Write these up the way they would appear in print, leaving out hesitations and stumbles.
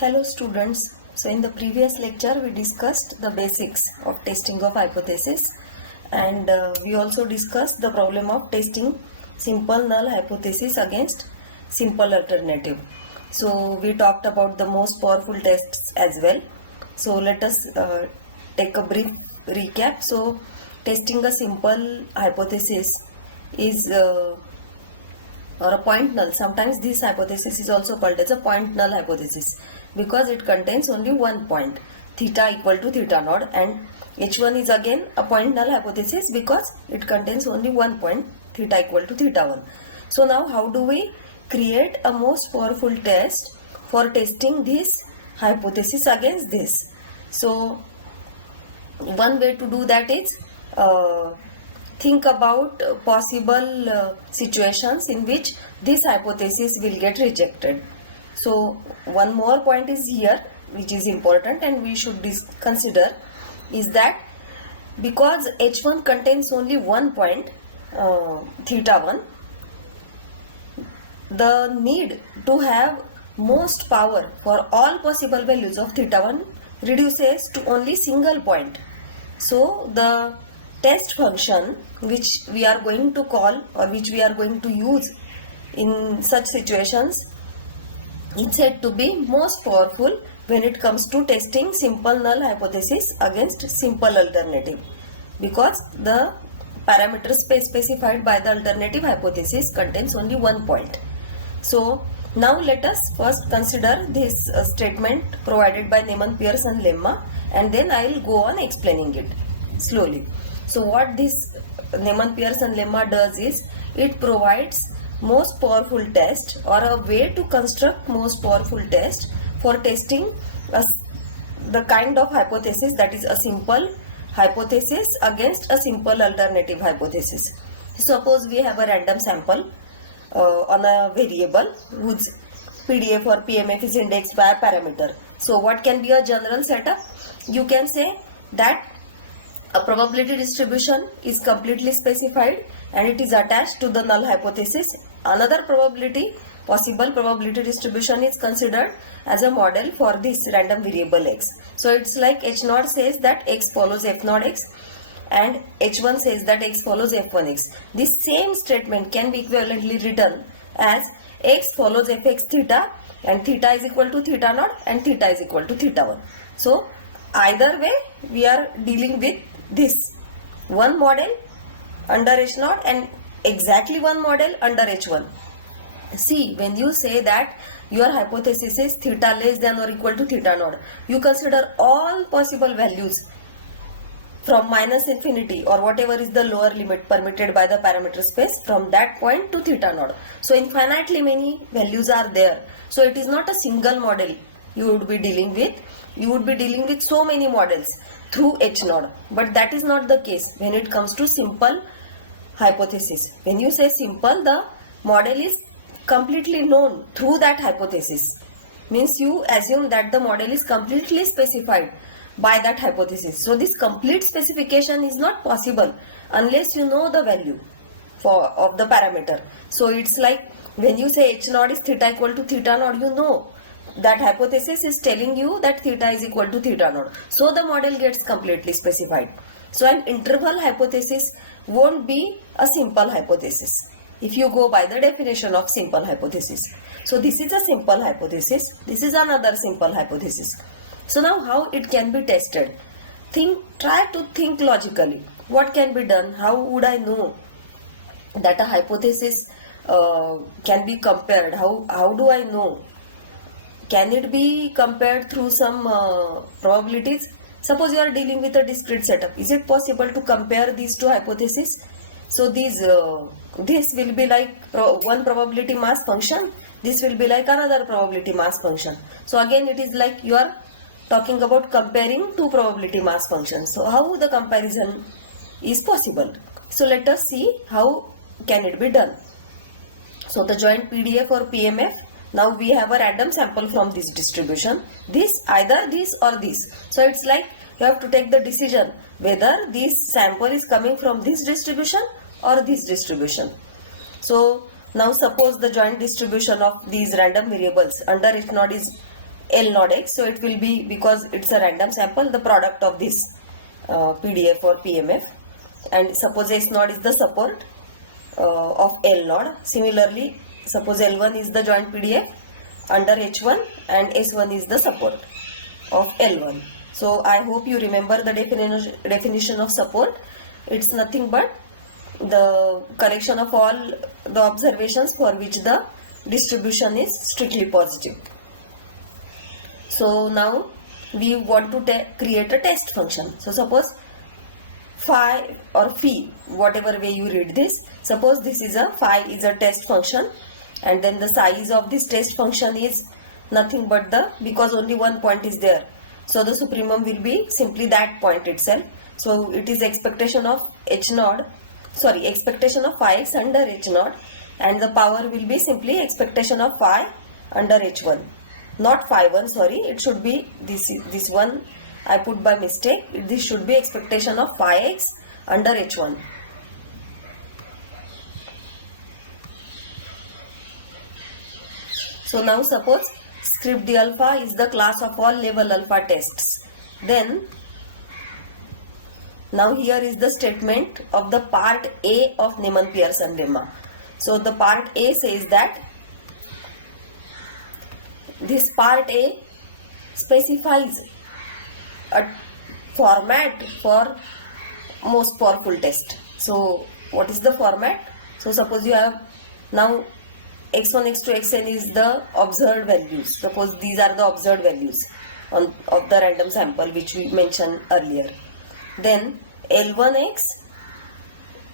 Hello students. So in the previous lecture we discussed the basics of testing of hypothesis and we also discussed the problem of testing simple null hypothesis against simple alternative. So we talked about the most powerful tests as well. So let us take a brief recap. So testing a simple hypothesis is or a point null. Sometimes this hypothesis is also called as a point null hypothesis because it contains only one point, theta equal to theta naught, and H1 is again a point null hypothesis because it contains only one point, theta equal to theta 1. So now how do we create a most powerful test for testing this hypothesis against this? So one way to do that is think about possible situations in which this hypothesis will get rejected. So one more point is here which is important and we should consider is that because H1 contains only one point, theta 1, the need to have most power for all possible values of theta 1 reduces to only single point. So the test function which we are going to call or which we are going to use in such situations is said to be most powerful when it comes to testing simple null hypothesis against simple alternative, because the parameter space specified by the alternative hypothesis contains only one point. So now let us first consider this statement provided by Neyman-Pearson lemma, and then I will go on explaining it slowly. So what this Neyman-Pearson lemma does is it provides most powerful test or a way to construct most powerful test for testing the kind of hypothesis that is a simple hypothesis against a simple alternative hypothesis. Suppose we have a random sample on a variable whose PDF or PMF is indexed by a parameter. So what can be a general setup? You can say that a probability distribution is completely specified and it is attached to the null hypothesis. Another possible probability distribution is considered as a model for this random variable x. So it's like H naught says that x follows f naught x and H1 says that x follows f1x. This same statement can be equivalently written as x follows fx theta and theta is equal to theta naught and theta is equal to theta 1. So either way we are dealing with this one model under H naught and exactly one model under H1. See, when you say that your hypothesis is theta less than or equal to theta naught, you consider all possible values from minus infinity or whatever is the lower limit permitted by the parameter space from that point to theta naught. So infinitely many values are there. So it is not a single model you would be dealing with. You would be dealing with so many models through H naught. But that is not the case when it comes to simple hypothesis. When you say simple, the model is completely known through that hypothesis. Means you assume that the model is completely specified by that hypothesis. So this complete specification is not possible unless you know the value of the parameter. So it's like when you say H naught is theta equal to theta naught, you know that hypothesis is telling you that theta is equal to theta naught. So the model gets completely specified. So an interval hypothesis won't be a simple hypothesis if you go by the definition of simple hypothesis. So this is a simple hypothesis. This is another simple hypothesis. So now how it can be tested? Try to think logically. What can be done? How would I know that a hypothesis can be compared? How do I know? Can it be compared through some probabilities? Suppose you are dealing with a discrete setup. Is it possible to compare these two hypotheses? So this will be like one probability mass function. This will be like another probability mass function. So again it is like you are talking about comparing two probability mass functions. So how the comparison is possible? So let us see how can it be done. So the joint PDF or PMF. Now we have a random sample from this distribution. Either this or this. So it's like you have to take the decision whether this sample is coming from this distribution or this distribution. So now suppose the joint distribution of these random variables under H naught is L naught x. So it will be, because it's a random sample, the product of this PDF or PMF. And suppose S naught is the support of L naught. Similarly, suppose L1 is the joint PDF under H1 and S1 is the support of L1. So I hope you remember the definition of support. It's nothing but the collection of all the observations for which the distribution is strictly positive. So now we want to create a test function. So suppose phi or phi, whatever way you read this, suppose this is a phi is a test function, and then the size of this test function is nothing but the, because only one point is there, so the supremum will be simply that point itself. So it is expectation of expectation of phi x under H naught, and the power will be simply expectation of phi under H1, not phi 1, sorry, it should be this one I put by mistake. This should be expectation of phi x under H1. So now suppose script d alpha is the class of all level alpha tests. Then now here is the statement of the part A of Neyman-Pearson lemma. So the part A says that this part A specifies a format for most powerful test. So what is the format? So suppose you have now x1, x2, xn is the observed values. Suppose these are the observed values of the random sample which we mentioned earlier. Then L1x,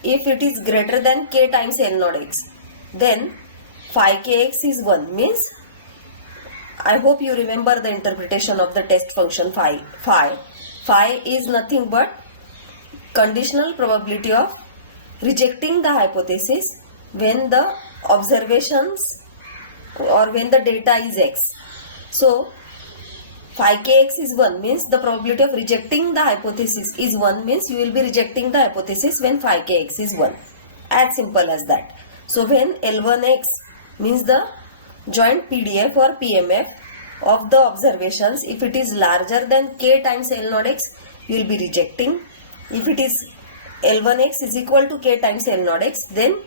if it is greater than k times L naught x, then phi kx is 1, means I hope you remember the interpretation of the test function phi. Phi is nothing but conditional probability of rejecting the hypothesis when the observations or when the data is x. So phi kx is 1, means the probability of rejecting the hypothesis is 1, means you will be rejecting the hypothesis when phi kx is 1. As simple as that. So when L1x means the joint PDF or PMF of the observations, if it is larger than k times L naught x, you will be rejecting. If it is L1x is equal to k times L naught x, then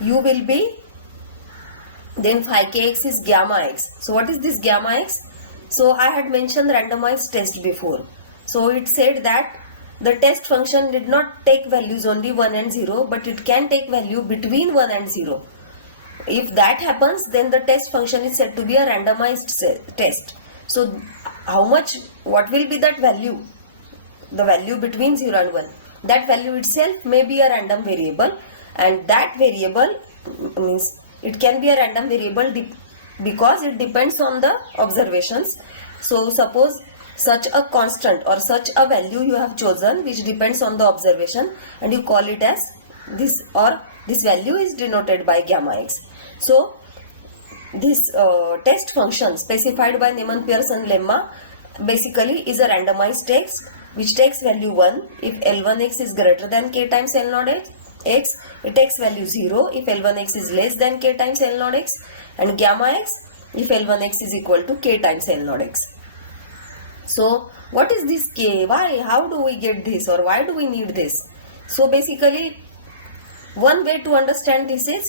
you will be, then phi kx is gamma x. So what is this gamma x? So I had mentioned randomized test before. So it said that the test function did not take values only 1 and 0, but it can take value between 1 and 0. If that happens, then the test function is said to be a randomized test. So what will be that value? The value between 0 and 1. That value itself may be a random variable, and that variable means it can be a random variable because it depends on the observations. So suppose such a constant or such a value you have chosen which depends on the observation, and you call it as this, or this value is denoted by gamma x. So this test function specified by Neyman-Pearson lemma basically is a randomized test which takes value 1 if L1x is greater than k times L naught x. It takes value 0 if L1x is less than k times L naught x, and gamma x if L1x is equal to k times L naught x. So what is this k? Why? How do we get this, or why do we need this? So basically one way to understand this is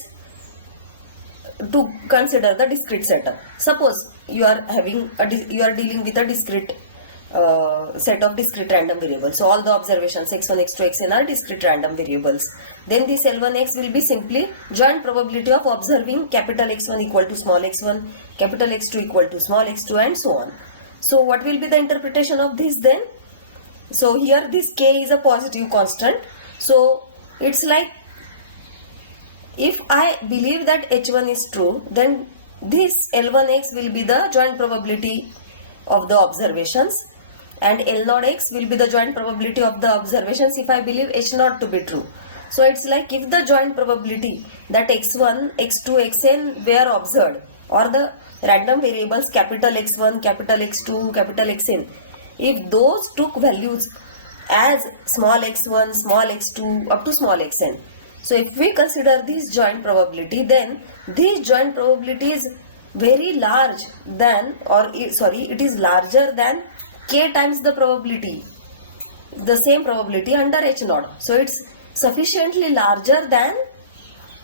to consider the discrete setup. Suppose you are dealing with a discrete set of discrete random variables. So all the observations x1, x2, xn are discrete random variables. Then this L1x will be simply joint probability of observing capital X1 equal to small x1, capital X2 equal to small x2, and so on. So what will be the interpretation of this then? So here this k is a positive constant. So it's like, if I believe that H1 is true, then this L1x will be the joint probability of the observations, and L0 x will be the joint probability of the observations if I believe H0 to be true. So it's like, if the joint probability that x1, x2, xn were observed, or the random variables capital X1, capital X2, capital Xn, if those took values as small x1, small x2 up to small xn, so if we consider this joint probability, then these joint probabilities very large than, it is larger than k times the probability, the same probability under H naught. So it's sufficiently larger than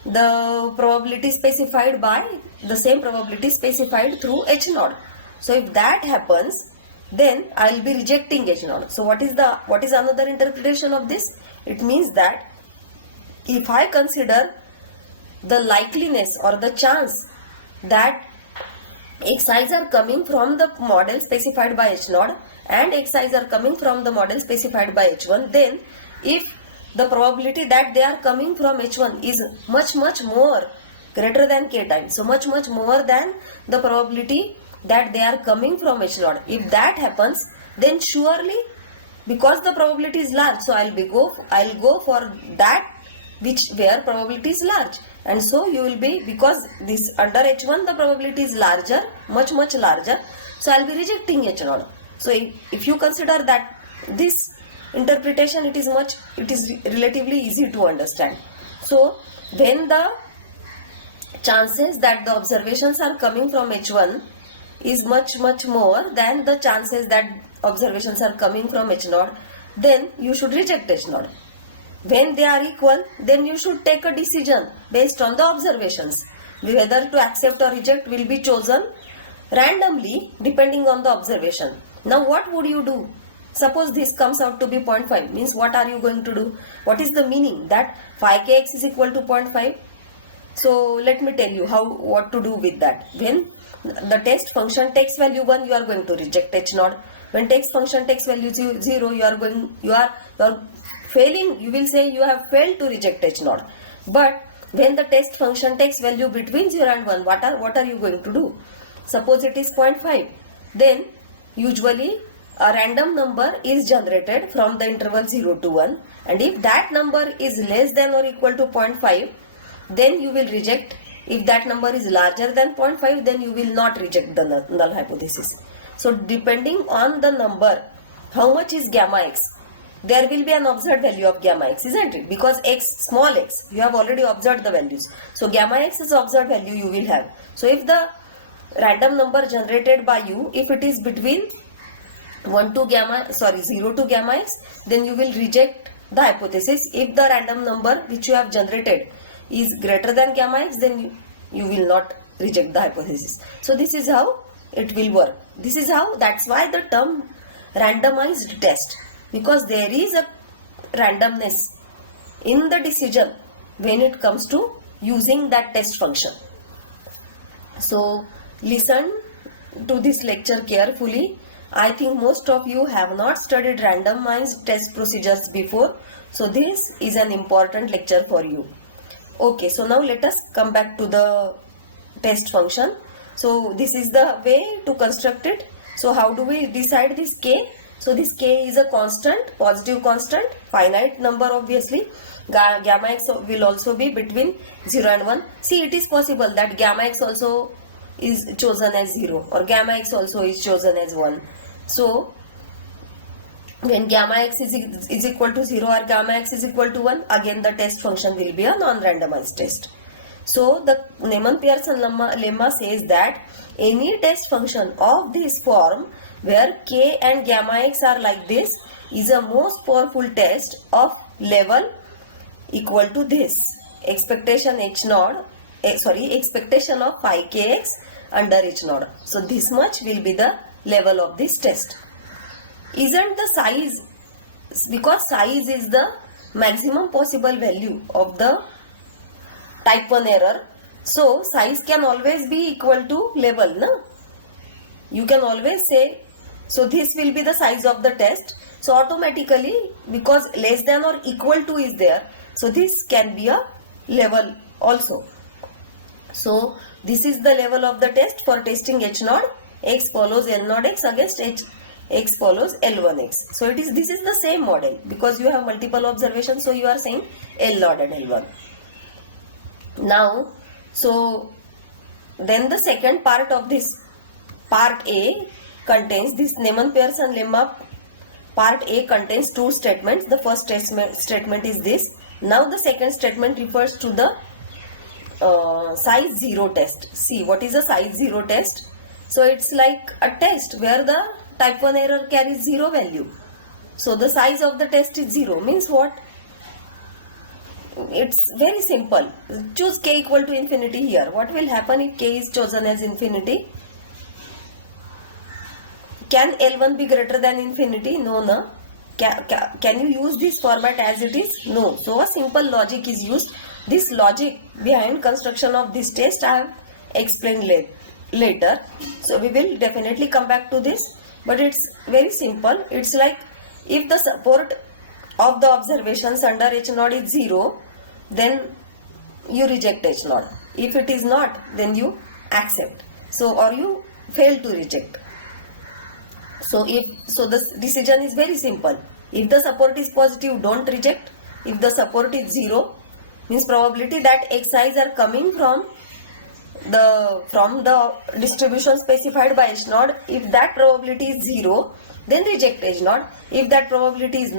the probability specified by the same probability specified through H naught. So if that happens, then I will be rejecting H naught. So what is another interpretation of this? It means that if I consider the likeliness or the chance that Xi's are coming from the model specified by H naught and Xi's are coming from the model specified by H1, then if the probability that they are coming from H1 is much more greater than k times, so much more than the probability that they are coming from H naught, if that happens, then surely, because the probability is large, so I'll go for that where probability is large. And so you will be, because this under H1 the probability is larger, much larger, so I'll be rejecting H naught. So if you consider that this interpretation, it is relatively easy to understand. So when the chances that the observations are coming from H1 is much more than the chances that observations are coming from H naught, then you should reject H naught. When they are equal, then you should take a decision based on the observations. Whether to accept or reject will be chosen randomly depending on the observation. Now what would you do? Suppose this comes out to be 0.5, means what are you going to do? What is the meaning? That 5kx is equal to 0.5. So let me tell you what to do with that. When the test function takes value 1, you are going to reject H naught. When test function takes value 0, you are failing, you will say you have failed to reject H naught. But when the test function takes value between 0 and 1, what are you going to do? Suppose it is 0.5, then usually a random number is generated from the interval 0 to 1, and if that number is less than or equal to 0.5, then you will reject. If that number is larger than 0.5, then you will not reject the null hypothesis. So depending on the number, how much is gamma x, there will be an observed value of gamma x, isn't it? Because x, small x, you have already observed the values. So gamma x is observed value you will have. So if the random number generated by you, if it is between 0 to gamma x, then you will reject the hypothesis. If the random number which you have generated is greater than gamma x, then you will not reject the hypothesis. So this is how it will work. That's why the term randomized test, because there is a randomness in the decision when it comes to using that test function. So listen to this lecture carefully. I think most of you have not studied randomized test procedures before, so this is an important lecture for you. Okay, so now let us come back to the test function. So this is the way to construct it. So how do we decide this k? So this k is a constant, positive constant, finite number obviously. Gamma x will also be between 0 and 1. See, it is possible that gamma x also is chosen as 0 or gamma x also is chosen as 1. So when gamma x is equal to 0 or gamma x is equal to 1, again the test function will be a non-randomized test. So the Neyman-Pearson lemma says that any test function of this form where k and gamma x are like this is a most powerful test of level equal to this expectation expectation of 5kx under H naught. So this much will be the level of this test. Isn't the size, because size is the maximum possible value of the type 1 error, so size can always be equal to level, no? You can always say, so this will be the size of the test. So automatically, because less than or equal to is there, so this can be a level also. So this is the level of the test for testing H naught. X follows L naught x against x follows L1x. So this is the same model, because you have multiple observations, so you are saying L naught and L1. Now, so then the second part of this, part A, contains this Neyman-Pearson lemma. Part A contains two statements. The first statement is this. Now the second statement refers to the size 0 test. See, what is a size 0 test? So it's like a test where the type 1 error carries 0 value. So the size of the test is 0. Means what? It's very simple. Choose k equal to infinity here. What will happen if k is chosen as infinity? Can L1 be greater than infinity? No, no. Can you use this format as it is? No. So a simple logic is used. This logic behind construction of this test I have explained later. So we will definitely come back to this. But it's very simple. It's like if the support of the observations under H0 is 0, then you reject H0. If it is not, then you accept. So or you fail to reject. So the decision is very simple. If the support is positive, don't reject. If the support is 0, means probability that xi's are coming from the distribution specified by H0. If that probability is 0, then reject H0. If that probability is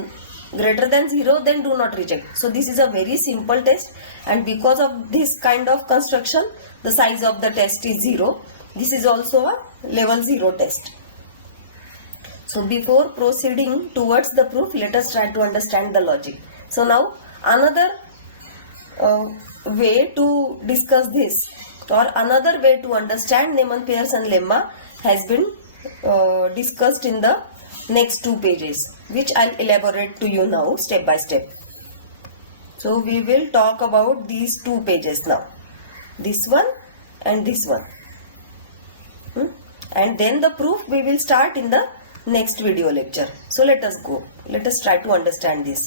greater than 0, then do not reject. So this is a very simple test, and because of this kind of construction, the size of the test is 0. This is also a level 0 test. So before proceeding towards the proof, let us try to understand the logic. So now another way to discuss this, or another way to understand Neyman-Pearson lemma has been discussed in the next 2 pages, which I'll elaborate to you now step by step. So we will talk about these 2 pages now, this one and this one, and then the proof we will start in the next video lecture. So let us go. Let us try to understand this.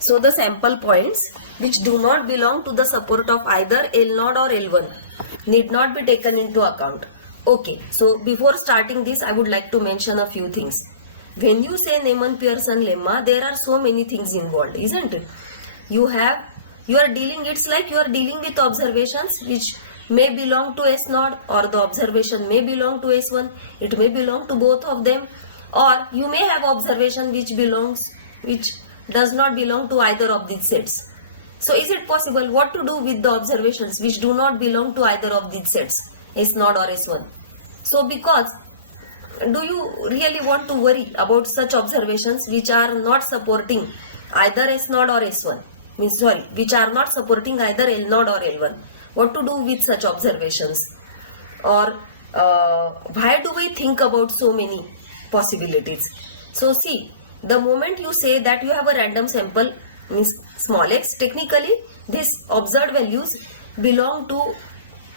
So the sample points which do not belong to the support of either L0 or L1 need not be taken into account. Okay, so before starting this, I would like to mention a few things. When you say Neyman-Pearson lemma, there are so many things involved, isn't it? It's like you are dealing with observations which may belong to S0, or the observation may belong to S1, it may belong to both of them, or you may have observation which does not belong to either of these sets. So is it possible? What to do with the observations which do not belong to either of these sets, S0 or S1? So because, do you really want to worry about such observations which are not supporting either S0 or S1? Which are not supporting either L0 or L1. What to do with such observations? Or why do we think about so many possibilities? So see, the moment you say that you have a random sample, means small x, technically these observed values belong to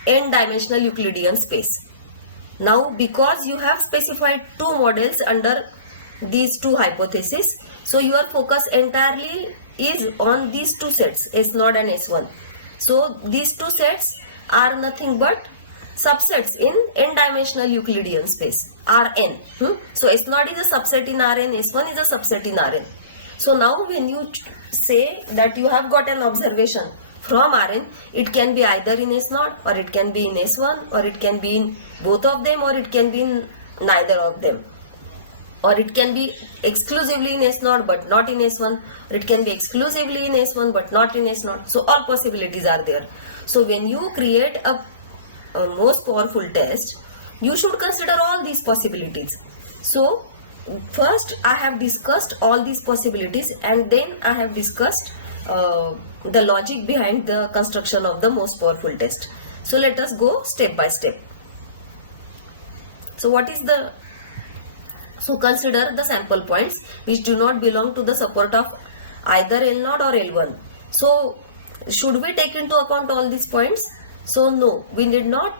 n-dimensional Euclidean space. Now because you have specified 2 models under these 2 hypotheses, so your focus entirely is on these 2 sets, S0 and S1. So these 2 sets are nothing but subsets in n-dimensional Euclidean space, Rn. So S0 is a subset in Rn, S1 is a subset in Rn. So now when you say that you have got an observation from Rn, it can be either in S0, or it can be in S1, or it can be in both of them, or it can be in neither of them. Or it can be exclusively in S0 but not in S1, or it can be exclusively in S1 but not in S0. So all possibilities are there. So when you create a most powerful test, you should consider all these possibilities. So first I have discussed all these possibilities, and then I have discussed the logic behind the construction of the most powerful test. So let us go step by step. So consider the sample points which do not belong to the support of either L0 or L1. So should we take into account all these points? So no, we need not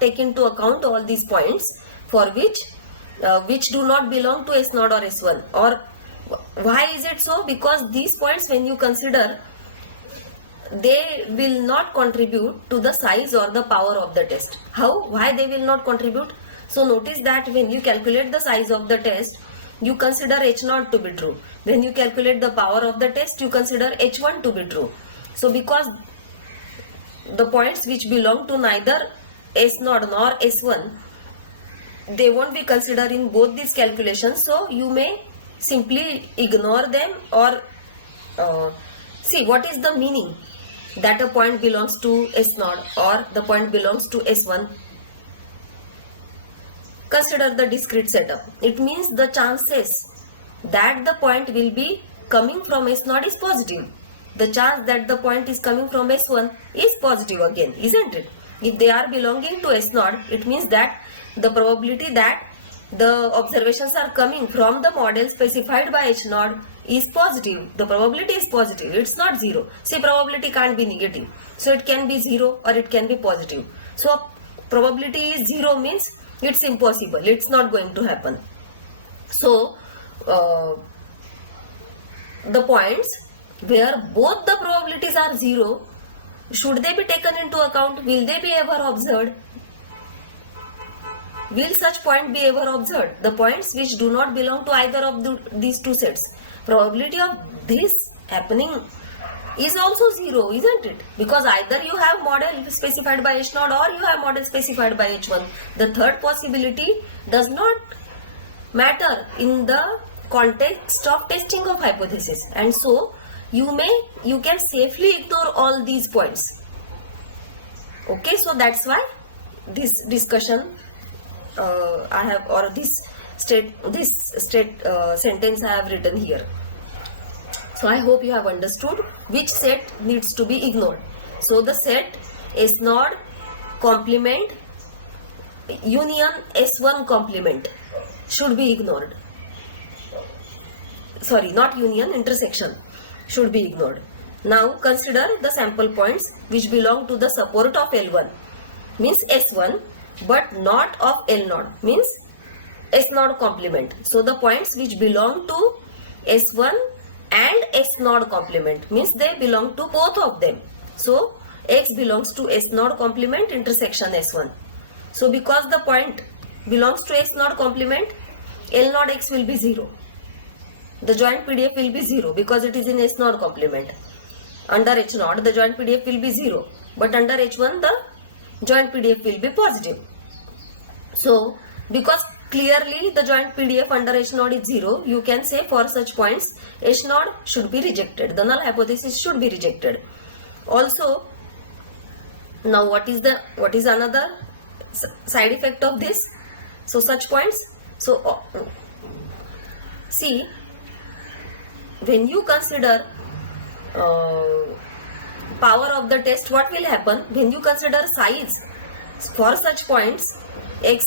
take into account all these points for which do not belong to S0 or S1. Or why is it so? Because these points, when you consider, they will not contribute to the size or the power of the test. How? Why they will not contribute? So notice that when you calculate the size of the test, you consider H0 to be true. When you calculate the power of the test, you consider H1 to be true. So because the points which belong to neither S0 nor S1, they won't be considered in both these calculations. So you may simply ignore them, or See, what is the meaning that a point belongs to S naught or the point belongs to S1? Consider the discrete setup. It means the chances that the point will be coming from S naught is positive. The chance that the point is coming from S1 is positive again, isn't it? If they are belonging to S naught, it means that the probability that the observations are coming from the model specified by H naught is positive. The probability is positive. It's not zero. See, probability can't be negative. So it can be zero or it can be positive. So probability is zero means it's impossible. It's not going to happen. So the points where both the probabilities are zero, should they be taken into account? Will they be ever observed? Will such point be ever observed? The points which do not belong to either of these two sets. Probability of this happening is also zero, isn't it? Because either you have model specified by H naught or you have model specified by H1. The third possibility does not matter in the context of testing of hypothesis, and so you can safely ignore all these points. Okay, so that's why this discussion I have, or this sentence I have written here. So I hope you have understood which set needs to be ignored. So the set S naught complement union S1 complement should be ignored. Sorry, not union, intersection should be ignored. Now consider the sample points which belong to the support of L1, means S1, but not of L0, means S0 complement. So the points which belong to S1 and S0 complement, means they belong to both of them. So X belongs to S0 complement intersection S1. So because the point belongs to S0 complement, L0 X will be 0. The joint PDF will be 0 because it is in S0 complement. Under H0 the joint PDF will be 0, but under H1 the joint PDF will be positive. So because clearly the joint PDF under H0 is 0, you can say for such points H0 should be rejected. The null hypothesis should be rejected. Also, now what is another side effect of this? So such points, so see, when you consider power of the test, what will happen? When you consider size for such points X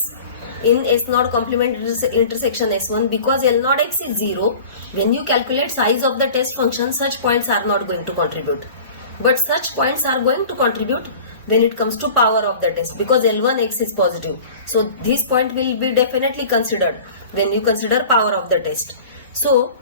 in S0 complement intersection S1, because L0 X is 0, when you calculate size of the test function, such points are not going to contribute. But such points are going to contribute when it comes to power of the test, because L1 X is positive. So this point will be definitely considered when you consider power of the test. So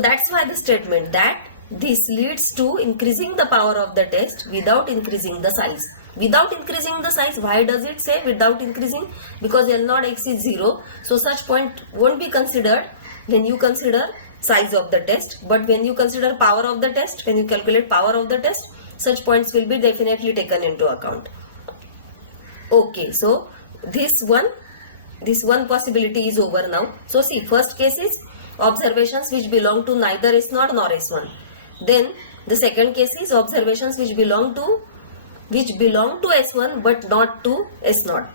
that's why the statement that this leads to increasing the power of the test without increasing the size. Without increasing the size, why does it say without increasing? Because L0 X is 0, so such point won't be considered when you consider size of the test. But when you consider power of the test, when you calculate power of the test, such points will be definitely taken into account. Okay, so this one possibility is over now. So see, first case is observations which belong to neither S0 nor S1. Then the second case is observations which belong to S1 but not to S0.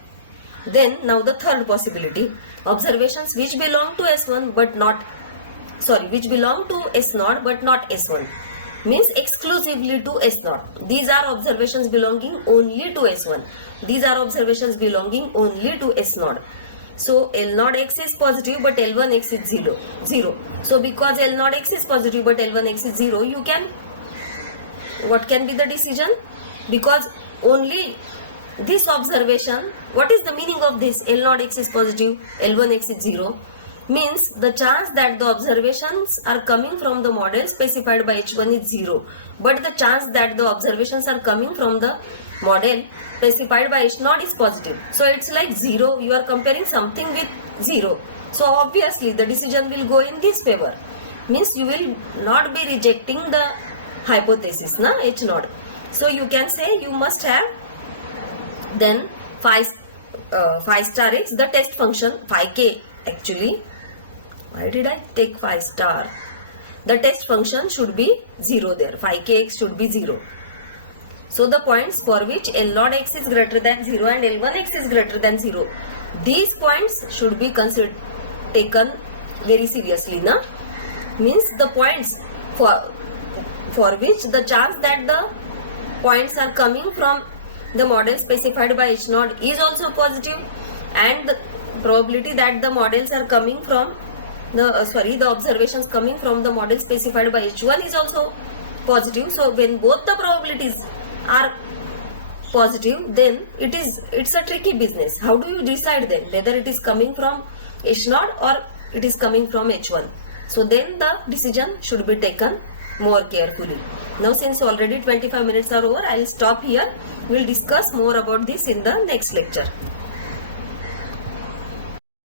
Then now the third possibility, observations which belong to S1 but not, which belong to S0 but not S1, means exclusively to S0. These are observations belonging only to S1. These are observations belonging only to S0. So L0 X is positive but L1 X is 0. So because L0 X is positive but L1 X is 0, what can be the decision? Because only this observation, what is the meaning of this? L0 X is positive, L1 X is 0, means the chance that the observations are coming from the model specified by H1 is 0, but the chance that the observations are coming from the model specified by H0 is positive. So it's like 0, you are comparing something with 0. So obviously the decision will go in this favor, means you will not be rejecting the hypothesis, H0. So you can say you must have then phi star x, the test function, phi k actually. Why did I take phi star? the test function should be 0 there. Phi kx should be 0. So the points for which L naught x is greater than 0 and L1 x is greater than 0, these points should be taken very seriously. Na? Means the points for which the chance that the points are coming from the model specified by H naught is also positive, and the probability that the models are coming from the observations coming from the model specified by H1 is also positive. So when both the probabilities are positive, then it's a tricky business. How do you decide then whether it is coming from H0 or it is coming from H1? So then the decision should be taken more carefully. Now since already 25 minutes are over, I will stop here. We will discuss more about this in the next lecture.